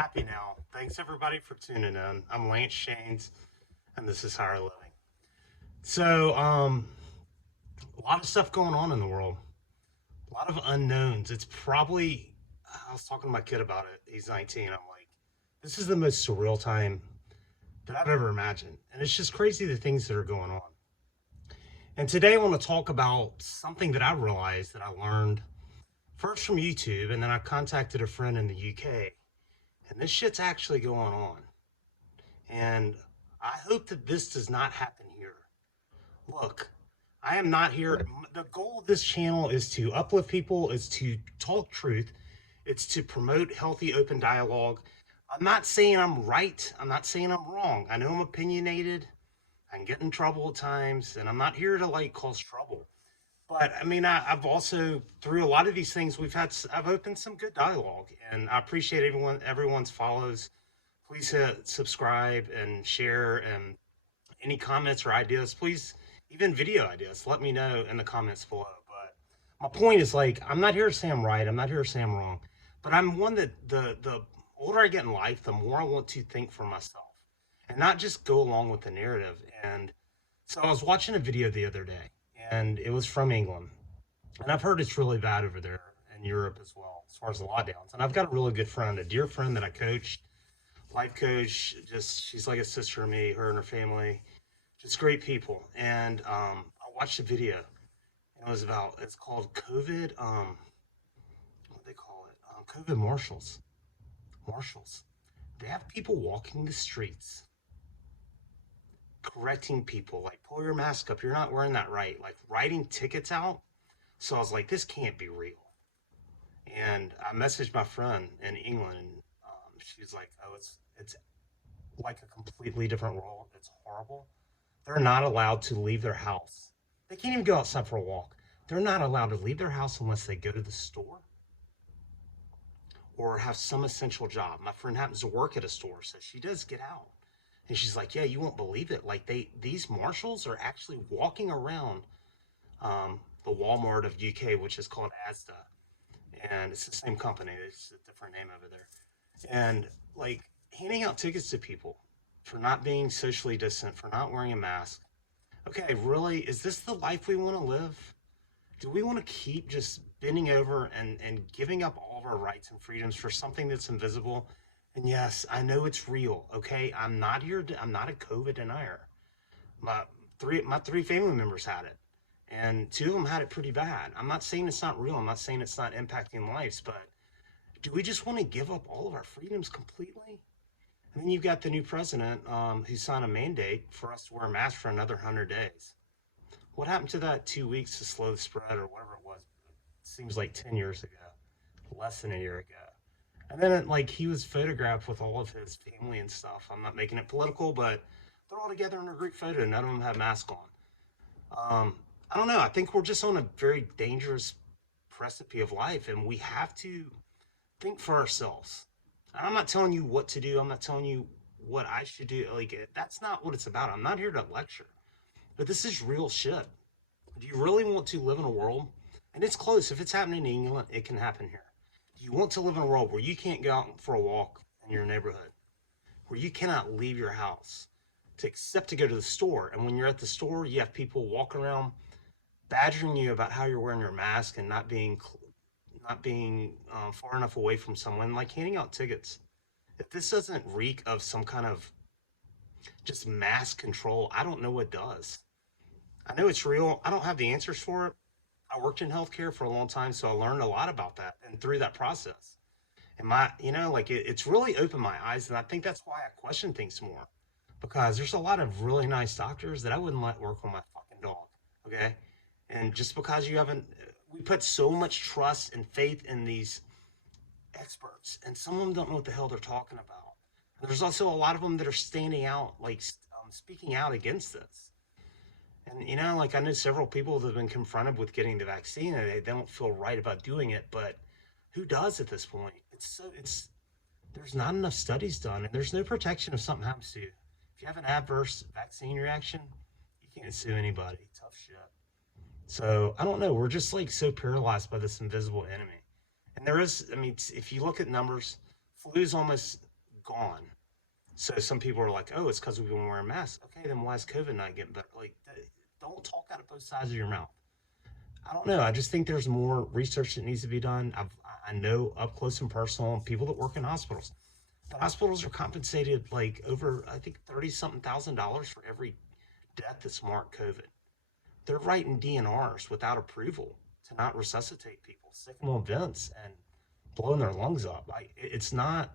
Happy now. Thanks everybody for tuning in. I'm Lance Jaynes, and this is Higher Living. So, a lot of stuff going on in the world. A lot of unknowns. It's probably. I was talking to my kid about it. He's 19. I'm like, this is the most surreal time that I've ever imagined, and it's just crazy the things that are going on. And today I want to talk about something that I realized that I learned first from YouTube, and then I contacted a friend in the UK, and this shit's actually going on. And I hope that this does not happen here. Look, I am not here. The goal of this channel is to uplift people, is to talk truth, it's to promote healthy, open dialogue. I'm not saying I'm right. I'm not saying I'm wrong. I know I'm opinionated. I can get in trouble at times, and I'm not here to like cause trouble. But I mean, I've also through a lot of these things I've opened some good dialogue, and I appreciate everyone's follows. Please hit subscribe and share, and any comments or ideas, please, even video ideas, let me know in the comments below. But my point is like, I'm not here to say I'm right. I'm not here to say I'm wrong, but I'm one that the older I get in life, the more I want to think for myself and not just go along with the narrative. And so I was watching a video the other day, and it was from England, and I've heard it's really bad over there in Europe as well, as far as the lockdowns. And I've got a really good friend, a dear friend that I coached, life coach. Just she's like a sister to me. Her and her family, just great people. And I watched a video. It's called COVID. What do they call it? COVID marshals. Marshals. They have people walking the streets, correcting people, like pull your mask up. You're not wearing that right. Like writing tickets out. So I was like, this can't be real. And I messaged my friend in England, and she's like, "Oh, it's like a completely different world. It's horrible. They're not allowed to leave their house. They can't even go outside for a walk. They're not allowed to leave their house unless they go to the store or have some essential job." My friend happens to work at a store, so she does get out. And she's like, "Yeah, you won't believe it. Like these marshals are actually walking around the Walmart of UK, which is called Asda, and it's the same company. It's a different name over there, and like handing out tickets to people for not being socially distant, for not wearing a mask. Okay, really, is this the life we want to live? Do we want to keep just bending over and giving up all of our rights and freedoms for something that's invisible? And yes, I know it's real. Okay, I'm not a COVID denier. My my three family members had it, and two of them had it pretty bad. I'm not saying it's not real. I'm not saying it's not impacting lives, but do we just want to give up all of our freedoms completely? And then you've got the new president who signed a mandate for us to wear a mask for another 100 days. What happened to that 2 weeks to slow the spread or whatever it was? It seems like 10 years ago, less than a year ago. And then, like, he was photographed with all of his family and stuff. I'm not making it political, but they're all together in a group photo. None of them have masks on. I don't know. I think we're just on a very dangerous precipice of life, and we have to think for ourselves. And I'm not telling you what to do. I'm not telling you what I should do. Like, that's not what it's about. I'm not here to lecture, but this is real shit. Do you really want to live in a world? And it's close. If it's happening in England, it can happen here. Do you want to live in a world where you can't go out for a walk in your neighborhood, where you cannot leave your house except to go to the store? And when you're at the store, you have people walking around badgering you about how you're wearing your mask and not being far enough away from someone, like handing out tickets. If this doesn't reek of some kind of just mass control, I don't know what does. I know it's real. I don't have the answers for it. I worked in healthcare for a long time, so I learned a lot about that and through that process. And it's really opened my eyes, and I think that's why I question things more. Because there's a lot of really nice doctors that I wouldn't let work on my fucking dog. Okay? And just because you haven't we put so much trust and faith in these experts, and some of them don't know what the hell they're talking about. And there's also a lot of them that are standing out, like speaking out against this. And like I know several people that have been confronted with getting the vaccine, and they don't feel right about doing it. But who does at this point? It's there's not enough studies done, and there's no protection if something happens to you. If you have an adverse vaccine reaction, you can't sue anybody. Tough shit. So I don't know. We're just like so paralyzed by this invisible enemy. And there is, I mean, if you look at numbers, flu's almost gone. So some people are like, oh, it's because we've been wearing masks. Okay, then why is COVID not getting better? Like, don't talk out of both sides of your mouth. I don't know. I just think there's more research that needs to be done. I know up close and personal people that work in hospitals. The hospitals are compensated like over, I think, 30 something $1,000 for every death that's marked COVID. They're writing DNRs without approval to not resuscitate people, sick them on vents and blowing their lungs up. It's not,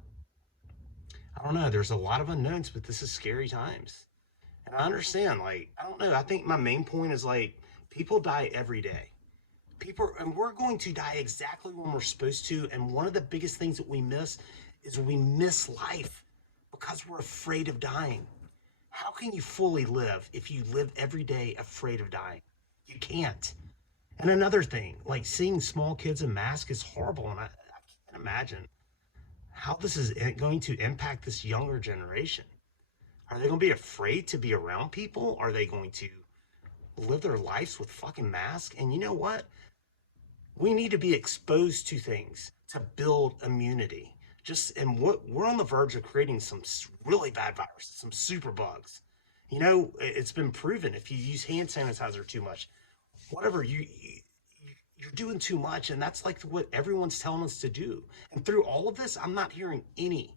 I don't know. There's a lot of unknowns, but this is scary times. And I understand, like, I don't know. I think my main point is like, people die every day. People, and we're going to die exactly when we're supposed to. And one of the biggest things that we miss is we miss life because we're afraid of dying. How can you fully live if you live every day afraid of dying? You can't. And another thing, like seeing small kids in masks is horrible. And I can't imagine how this is going to impact this younger generation. Are they going to be afraid to be around people? Are they going to live their lives with fucking masks? And you know what? We need to be exposed to things to build immunity. And what we're on the verge of creating some really bad viruses, some super bugs. You know, it's been proven if you use hand sanitizer too much, whatever you're doing too much, and that's like what everyone's telling us to do. And through all of this, I'm not hearing any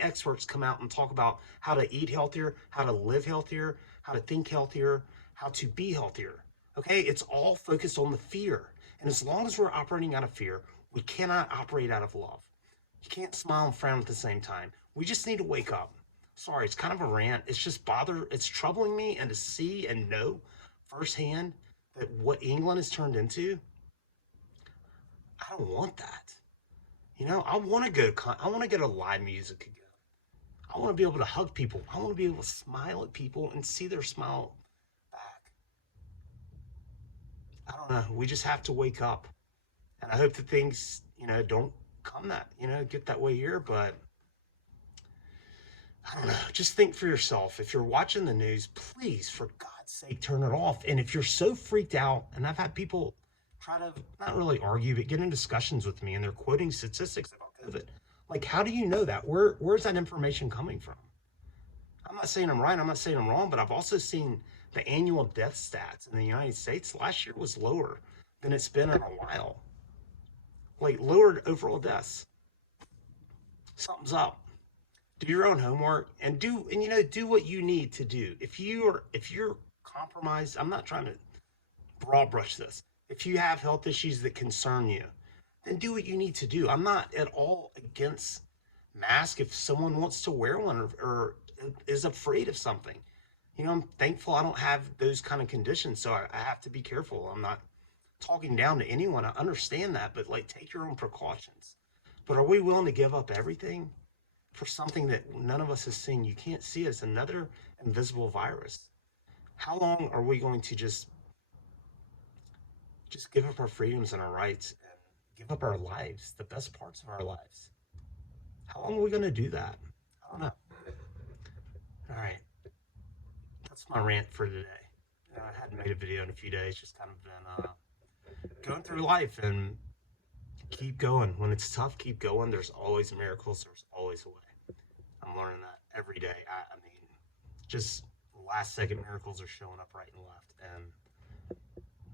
experts come out and talk about how to eat healthier, how to live healthier, how to think healthier, how to be healthier. Okay, it's all focused on the fear. And as long as we're operating out of fear, we cannot operate out of love. You can't smile and frown at the same time. We just need to wake up. Sorry, it's kind of a rant. It's troubling me, and to see and know firsthand that what England has turned into, I don't want that. You know, I want to go to live music again. I want to be able to hug people. I want to be able to smile at people and see their smile back. I don't know. We just have to wake up. And I hope that things, don't get that way here. But I don't know. Just think for yourself. If you're watching the news, please, for God's sake, turn it off. And if you're so freaked out, and I've had people try to not really argue, but get in discussions with me, and they're quoting statistics about COVID. Like, how do you know that? Where's that information coming from? I'm not saying I'm right. I'm not saying I'm wrong, but I've also seen the annual death stats in the United States last year was lower than it's been in a while. Like, lowered overall deaths. Something's up. Do your own homework and do what you need to do. If you're compromised, I'm not trying to broad brush this. If you have health issues that concern you, then do what you need to do. I'm not at all against masks if someone wants to wear one or is afraid of something. I'm thankful I don't have those kind of conditions, so I have to be careful. I'm not talking down to anyone. I understand that, but like, take your own precautions. But are we willing to give up everything for something that none of us has seen? You can't see it. It's another invisible virus. How long are we going to just give up our freedoms and our rights and give up our lives, the best parts of our lives? How long are we going to do that? I don't know. All right. That's my rant for today. I hadn't made a video in a few days, just kind of been going through life, and keep going. When it's tough, keep going. There's always miracles. There's always a way. I'm learning that every day. I mean, just last second miracles are showing up right and left, and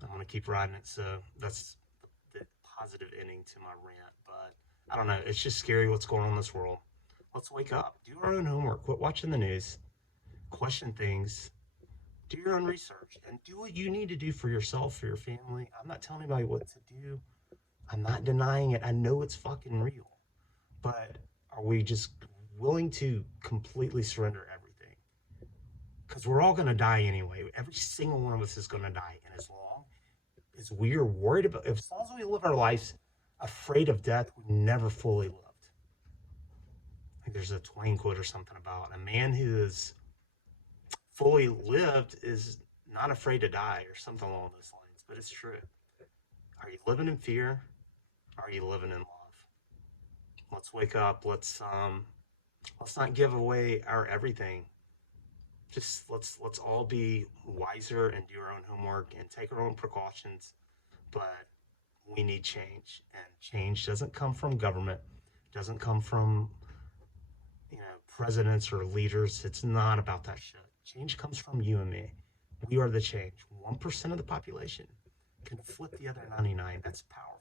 I'm going to keep riding it. So that's the positive ending to my rant. But I don't know. It's just scary what's going on in this world. Let's wake up. Do our own homework. Quit watching the news. Question things. Do your own research. And do what you need to do for yourself, for your family. I'm not telling anybody what to do. I'm not denying it. I know it's fucking real. But are we just willing to completely surrender everything? Because we're all going to die anyway. Every single one of us is going to die. And as long as we are worried about, as long as we live our lives afraid of death, we never fully lived. I think there's a Twain quote or something about a man who is fully lived is not afraid to die, or something along those lines. But it's true. Are you living in fear? Are you living in love? Let's wake up. Let's not give away our everything. Just let's all be wiser and do our own homework and take our own precautions. But we need change, and change doesn't come from government, doesn't come from presidents or leaders. It's not about that shit. Change comes from you and me. We are the change. 1% of the population can flip the other 99. That's powerful.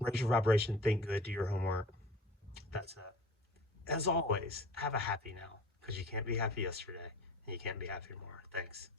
Raise your vibration, think good, do your homework. That's it. As always, have a happy now, because you can't be happy yesterday and you can't be happy tomorrow. Thanks.